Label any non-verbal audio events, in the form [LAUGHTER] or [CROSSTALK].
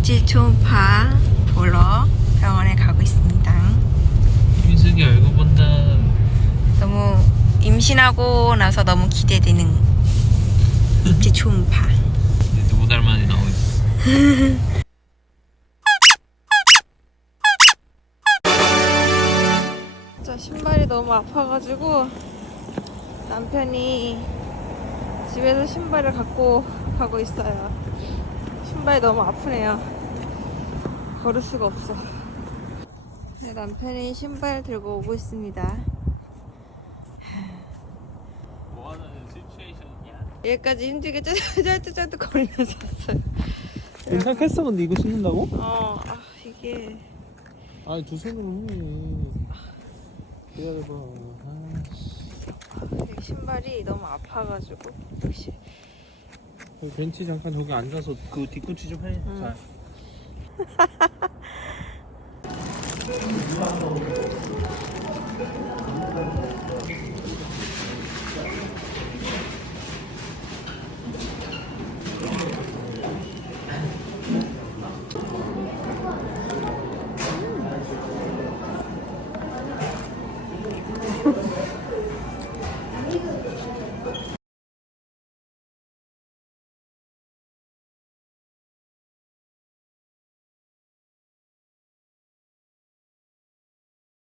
일찍 초음파 보러 병원에 가고 있습니다. 민숙이 얼굴 본다. 너무 임신하고 나서 너무 기대되는 일찍 초음파. 이제 두달 만에 나오고 있어. 저 신발이 너무 아파가지고 남편이 집에서 신발을 갖고 가고 있어요. 신발이 너무 아프네요. 걸을 수가 없어. 네, 남편이 신발 들고 오고 있습니다. 뭐 하는 시츄에이션이야? 여기까지 힘들게 쩔쩔쩔쩔 걸면서 왔어요. 괜찮겠어 근데 이거 신는다고? 어, 아, 이게 아니 두 손으로 해 기다려봐 아이씨 이 신발이 너무 아파가지고 역시 여기 벤치 잠깐 저기 앉아서 그 뒤꿈치 좀 해. 응. 자. [LAUGHS]